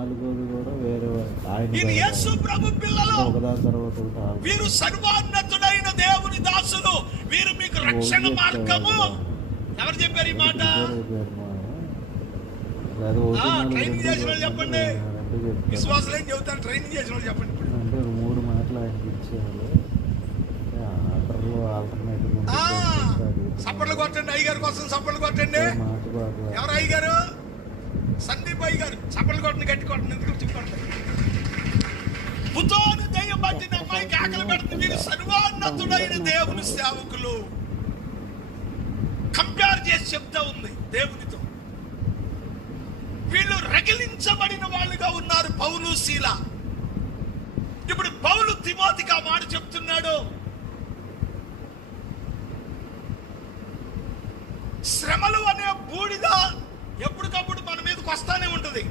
నాలుగోది కూడా వేరే ఆయన ఈయన యేసు ప్రభు పిల్లలు, ఒకదాని తర్వాత ఒకటి వీరు సర్వోన్నతుడైన దేవుని దాసులు, వీరు మీకు రక్షణ మార్గము. ఎవరు చెప్పారు ఈ మాట? ట్రైనింగ్ చేసిన వాళ్ళు చెప్పండి. విశ్వాసులు ఏం చెబుతారు? ట్రైనింగ్ చేసిన వాళ్ళు చెప్పండి. అంటే 3 మాటలు ఆయనకి ఇచ్చేవాళ్ళు. సప్పట్లు కొట్టండి, అయ్యగారి కోసం సప్పట్లు కొట్టండి. ఎవరు అయ్యగారు? సందీప్ అయ్యగారు. సప్పట్లు కొట్టండి, గట్టి కొట్టండి. ఎందుకు చెప్పండి? పుతోను దయ్యం పట్టిన అమ్మాయికి ఆకలి పెడుతుంది. మీరు సర్వోన్నతుడైన దేవుని సేవకులు. కంపేర్ చేసి చెప్తా ఉంది దేవునితో. వీళ్ళు రగిలించబడిన వాళ్ళుగా ఉన్నారు, పౌలు శీల. ఇప్పుడు పౌలు తిమోతికి ఆ మాట చెప్తున్నాడు. శ్రమలు అనే బూడిద ఎప్పటికప్పుడు మన మీదకి వస్తానే ఉంటది.